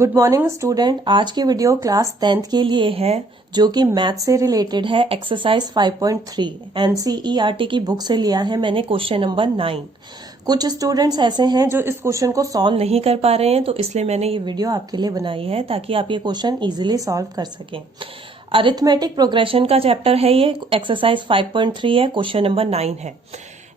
Good morning student. आज की video class 10th के लिए है जो कि मैथ से रिलेटेड है। एक्सरसाइज 5.3 एनसीईआरटी की बुक से लिया है मैंने क्वेश्चन नंबर 9। कुछ स्टूडेंट्स ऐसे हैं जो इस क्वेश्चन को सॉल्व नहीं कर पा रहे हैं, तो इसलिए मैंने ये वीडियो आपके लिए बनाई है ताकि आप ये क्वेश्चन इजीली सॉल्व कर सकें। अरिथमेटिक प्रोग्रेशन का चैप्टर है ये। एक्सरसाइज 5.3 है, क्वेश्चन नंबर 9 है।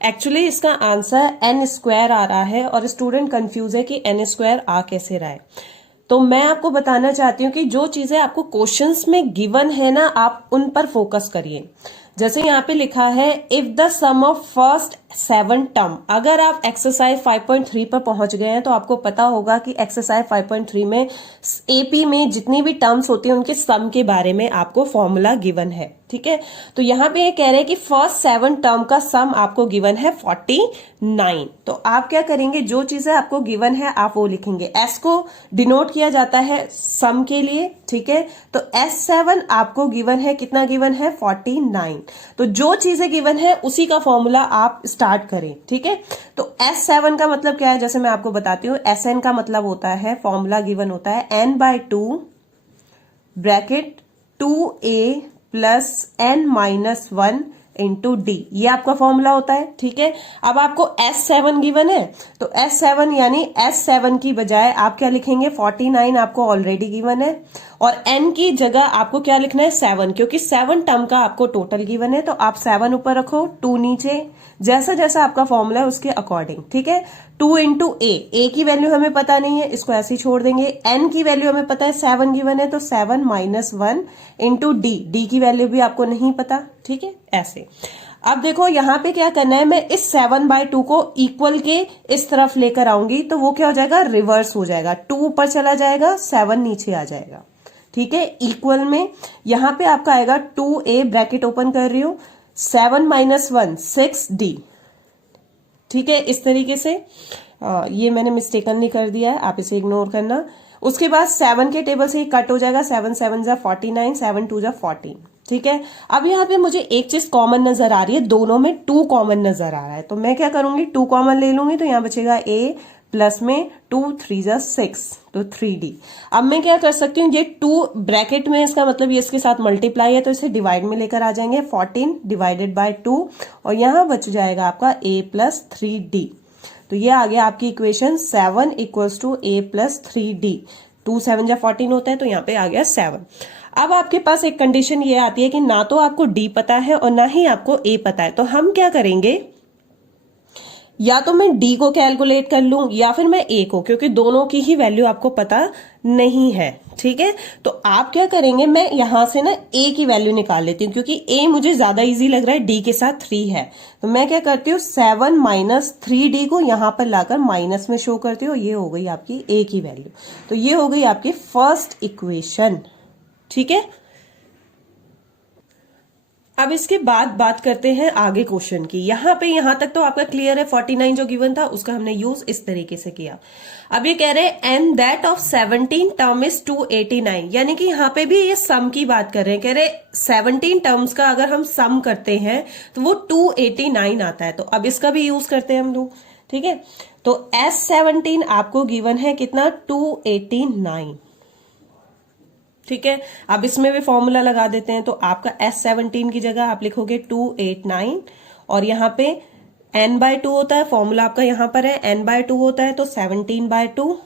एक्चुअली इसका आंसर n स्क्वायर आ रहा है और स्टूडेंट कंफ्यूज है कि n स्क्वायर आ कैसे रहा है। तो मैं आपको बताना चाहती हूँ कि जो चीजें आपको क्वेश्चंस में गिवन है ना, आप उन पर फोकस करिए। जैसे यहाँ पे लिखा है if the sum of first 7 term. अगर आप एक्सरसाइज 5.3 पर पहुंच गए हैं तो आपको पता होगा कि एक्सरसाइज 5.3 में एपी में जितनी भी टर्म्स होती हैं उनके सम के बारे में आपको फॉर्मूला गिवन है। ठीक है, तो यहाँ पे ये कह रहे हैं कि फर्स्ट 7 टर्म का सम आपको गिवन है 49। तो आप क्या करेंगे, जो चीजें आपको गिवन है आप वो लिखेंगे। एस को डिनोट किया जाता है सम के लिए। ठीक है, तो S7 आपको गिवन है, कितना गिवन है 49। तो जो चीजें गिवन है उसी का फॉर्मूला आप स्टार्ट करें। ठीक है, तो S7 का मतलब क्या है, जैसे मैं आपको बताती हूँ। SN का मतलब होता है, फॉर्मूला गिवन होता है n/2 bracket 2a plus n-1 into d. ये आपका फॉर्मूला होता है। ठीक है, अब आपको S7 गिवन है तो S7 यानी S7 की बजाय आप क्या लिखेंगे, 49 आपको ऑलरेडी गिवन है और n की जगह आपको क्या लिखना है 7, क्योंकि 7 टर्म का आपको टोटल गिवन है। तो आप 7 ऊपर रखो, 2 नीचे, जैसा जैसा आपका फॉर्मूला है उसके अकॉर्डिंग। ठीक है, 2 इंटू ए की वैल्यू हमें पता नहीं है, इसको ऐसे ही छोड़ देंगे। n की वैल्यू हमें पता है 7 गिवन है, तो 7-1 इंटू डी की वैल्यू भी आपको नहीं पता। ठीक है, ऐसे। अब देखो यहाँ पे क्या करना है, मैं इस 7/2 को इक्वल के इस तरफ लेकर आऊंगी तो वो क्या हो जाएगा, रिवर्स हो जाएगा। 2 ऊपर चला जाएगा, 7 नीचे आ जाएगा। ठीक है, इक्वल में यहाँ पे आपका आएगा 2a ब्रैकेट ओपन कर रही हूं, 7-1 6d। ठीक है, इस तरीके से ये मैंने मिस्टेकनली कर दिया है, आप इसे इग्नोर करना। उसके बाद 7 के टेबल से ही कट हो जाएगा, 7-7 जा 49, 7-2 जा 14। ठीक है, अब यहाँ पे मुझे एक चीज कॉमन नजर आ रही है, दोनों में 2 कॉमन नजर आ रहा है, तो मैं क्या करूंगी, 2 कॉमन ले लूंगी। तो यहाँ बचेगा a प्लस में 2-3 जा 6, तो 3d। अब मैं क्या कर सकती हूँ, ये 2 ब्रैकेट में, इसका मतलब ये इसके साथ मल्टीप्लाई है तो इसे डिवाइड में लेकर आ जाएंगे, 14 डिवाइडेड बाय 2 और यहाँ बच जाएगा आपका a प्लस 3d। तो ये आ गया आपकी equation 7 equals to a plus 3d। 2-7 जा 14 होता है, तो यहाँ पे आ गया 7। अब आपके पास एक कंडीशन ये आती है कि ना तो आपको d पता है और ना ही आपको a पता है, तो हम क्या करेंगे, या तो मैं d को कैलकुलेट कर लूं या फिर मैं a को, क्योंकि दोनों की ही वैल्यू आपको पता नहीं है। ठीक है, तो आप क्या करेंगे, मैं यहां से ना a की वैल्यू निकाल लेती हूँ, क्योंकि a मुझे ज्यादा इजी लग रहा है, d के साथ 3 है। तो मैं क्या करती हूँ, 7-3d को यहां पर लाकर माइनस में शो करती हूँ। ये हो गई आपकी a की वैल्यू, तो ये हो गई आपकी फर्स्ट इक्वेशन। ठीक है, अब इसके बाद बात करते हैं आगे क्वेश्चन की। यहां तक तो आपका क्लियर है, 49 जो गिवन था उसका हमने यूज इस तरीके से किया। अब ये कह रहे हैं and that of 17 term is 289, यानी कि यहाँ पे भी ये सम की बात कर रहे हैं। कह रहे 17 टर्म्स का अगर हम सम करते हैं तो वो 289 आता है, तो अब इसका भी यूज करते हैं हम लोग। ठीक है, तो S17 आपको गिवन है कितना, 289। ठीक है, अब इसमें भी फॉर्मूला लगा देते हैं, तो आपका S17 की जगह आप लिखोगे 289 और यहाँ पे n/2 होता है, फॉर्मूला आपका यहाँ पर है n/2 होता है, तो 17/2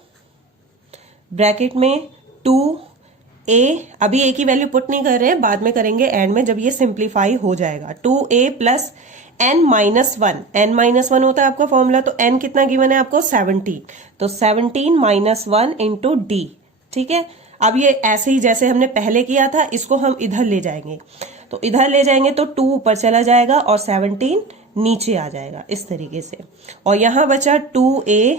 ब्रैकेट में 2a। अभी a की वैल्यू पुट नहीं कर रहे हैं, बाद में करेंगे एंड में जब ये सिंप्लीफाई हो जाएगा। 2a प्लस n-1, n-1 होता है आपका फॉर्मूला, तो n कितना गिवन है आपको 17, तो 17-1 इंटू d। ठीक है, अब ये ऐसे ही जैसे हमने पहले किया था, इसको हम इधर ले जाएंगे, तो इधर ले जाएंगे तो 2 ऊपर चला जाएगा और 17 नीचे आ जाएगा इस तरीके से। और यहां बचा 2a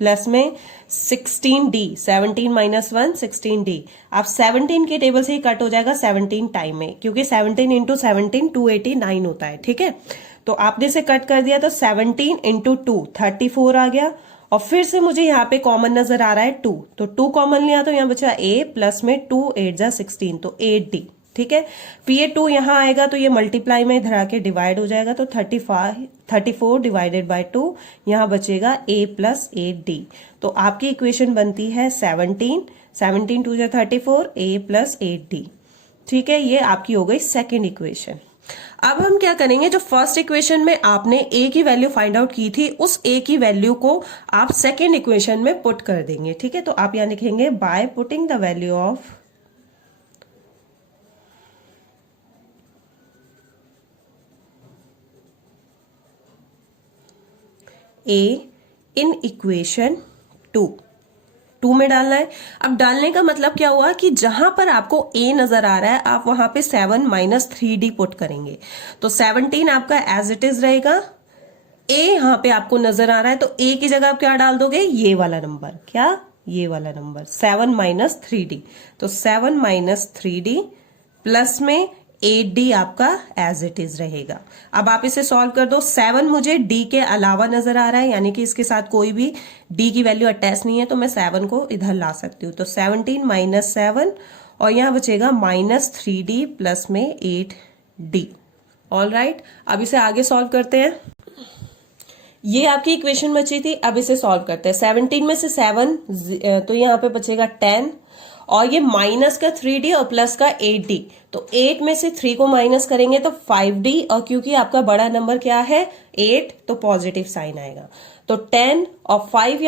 प्लस में 16d, 17-1 16d। आप 17 के टेबल से ही कट हो जाएगा 17 टाइम में, क्योंकि 17 इंटू 17 289 होता है। ठीक है, तो आपने से कट कर दिया तो 17 इंटू 2 34 आ गया और फिर से मुझे यहाँ पे कॉमन नजर आ रहा है 2, तो 2 कॉमन लिया तो यहाँ बचा a प्लस में 2 8 जा 16, तो 8d। ठीक है। फिर ये 2 यहाँ आएगा तो ये मल्टीप्लाई में इधर आके डिवाइड हो जाएगा, तो 34 डिवाइडेड बाय 2, यहाँ बचेगा a प्लस 8d। तो आपकी इक्वेशन बनती है 17 2 जा 34 a प्लस 8d। ठीक है, ये आपकी हो गई सेकेंड इक्वेशन। अब हम क्या करेंगे, जो फर्स्ट इक्वेशन में आपने a की वैल्यू फाइंड आउट की थी, उस a की वैल्यू को आप सेकेंड इक्वेशन में पुट कर देंगे। ठीक है, तो आप यहां लिखेंगे by putting the value of a in equation 2 में डालना है। अब डालने का मतलब क्या हुआ कि जहां पर आपको a नजर आ रहा है आप वहां पे 7 माइनस 3d पुट करेंगे, तो 17 आपका एज इट इज रहेगा। a यहां पे आपको नजर आ रहा है तो a की जगह आप क्या डाल दोगे, ये वाला नंबर, क्या, ये वाला नंबर 7 माइनस 3d। तो 7 माइनस 3d प्लस में 8d आपका एज इट इज रहेगा। अब आप इसे सॉल्व कर दो। 7 मुझे d के अलावा नजर आ रहा है, यानी कि इसके साथ कोई भी d की वैल्यू अटैच नहीं है, तो मैं 7 को इधर ला सकती हूँ। तो 17 माइनस 7 और यहां बचेगा माइनस 3d प्लस में 8d। ऑल राइट, अब इसे आगे सॉल्व करते हैं। ये आपकी इक्वेशन बची थी, अब इसे सॉल्व करते हैं। 17 में से 7 तो यहाँ पे बचेगा 10 और ये माइनस का 3d और प्लस का 8d, तो 8 में से 3 को माइनस करेंगे तो 5d, और क्योंकि आपका बड़ा नंबर क्या है 8, तो पॉजिटिव साइन आएगा। तो 10 और 5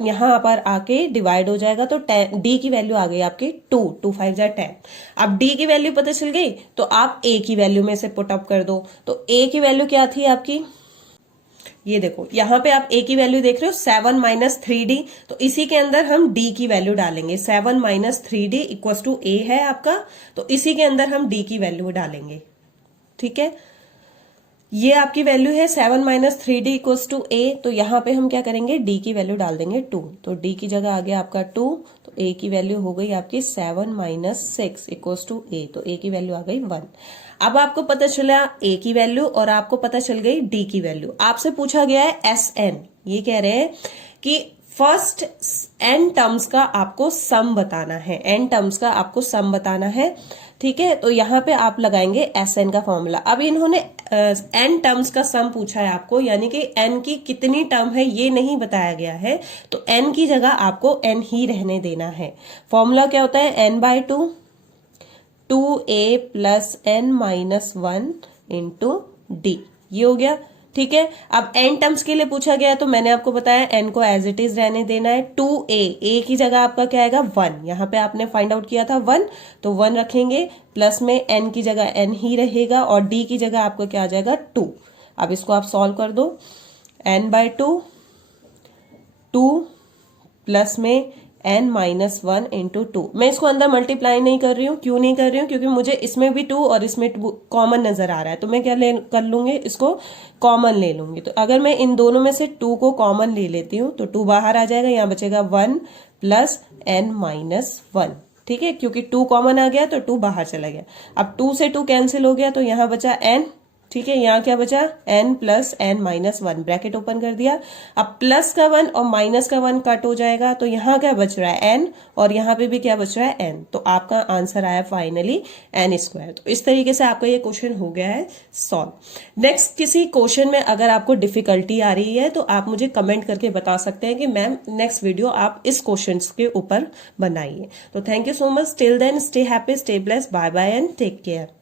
यहाँ पर आके डिवाइड हो जाएगा, तो d की वैल्यू आ गई आपकी 2 5 जा 10। अब d की वैल्यू पता चल गई तो आप a की वैल्यू में से पुट अप कर दो। तो a की वैल्यू क्या थी आपकी, ये देखो यहां पे आप a की वैल्यू देख रहे हो 7 माइनस 3d, तो इसी के अंदर हम d की वैल्यू डालेंगे। 7 minus 3d equal to a है आपका, तो इसी के अंदर हम d की वैल्यू डालेंगे। ठीक है, ये आपकी वैल्यू है 7 minus 3d equal to a, तो यहां पे हम क्या करेंगे, d की वैल्यू डाल देंगे 2, तो d की जगह आ गया आपका 2, तो a की वैल्यू हो गई आपकी 7 माइनस 6 इक्वल टू a, तो a की वैल्यू आ गई 1। अब आपको पता चला a की वैल्यू और आपको पता चल गई d की वैल्यू। आपसे पूछा गया है Sn, ये कह रहे हैं कि फर्स्ट n टर्म्स का आपको सम बताना है, n टर्म्स का आपको सम बताना है। ठीक है, तो यहाँ पे आप लगाएंगे Sn का फॉर्मूला। अब इन्होंने n टर्म्स का सम पूछा है आपको, यानी कि n की कितनी टर्म है ये नहीं बताया गया है, तो n की जगह आपको n ही रहने देना है। फॉर्मूला क्या होता है, n by 2a plus n minus 1 into d, ये हो गया। ठीक है, अब n टर्म्स के लिए पूछा गया तो मैंने आपको बताया n को एज इट इज रहने देना है। 2a, a की जगह आपका क्या आएगा 1, यहाँ पे आपने फाइंड आउट किया था 1, तो 1 रखेंगे, प्लस में n की जगह n ही रहेगा और d की जगह आपको क्या आ जाएगा 2। अब इसको आप सॉल्व कर दो, n बाय 2 प्लस में n माइनस 1 इंटू 2। मैं इसको अंदर मल्टीप्लाई नहीं कर रही हूँ, क्यों नहीं कर रही हूँ, क्योंकि मुझे इसमें भी 2 और इसमें 2 कॉमन नजर आ रहा है, तो मैं क्या कर लूंगी, इसको कॉमन ले लूंगी। तो अगर मैं इन दोनों में से 2 को कॉमन ले लेती हूँ तो 2 बाहर आ जाएगा, यहाँ बचेगा 1 प्लस n माइनस 1। ठीक है, क्योंकि 2 कॉमन आ गया तो 2 बाहर चला गया। अब 2 से 2 कैंसिल हो गया तो यहाँ बचा n। ठीक है, यहाँ क्या बचा n plus n minus 1, bracket open कर दिया। अब प्लस का 1 और माइनस का 1 कट हो जाएगा, तो यहाँ क्या बच रहा है n, और यहाँ पे भी क्या बच रहा है n, तो आपका आंसर आया फाइनली n स्क्वायर। तो इस तरीके से आपका ये क्वेश्चन हो गया है सॉल्व। नेक्स्ट किसी क्वेश्चन में अगर आपको डिफिकल्टी आ रही है तो आप मुझे कमेंट करके बता सकते हैं कि मैम नेक्स्ट वीडियो आप इस क्वेश्चन के ऊपर बनाइए। तो thank you so much, till then stay happy, stay blessed, bye bye and take care.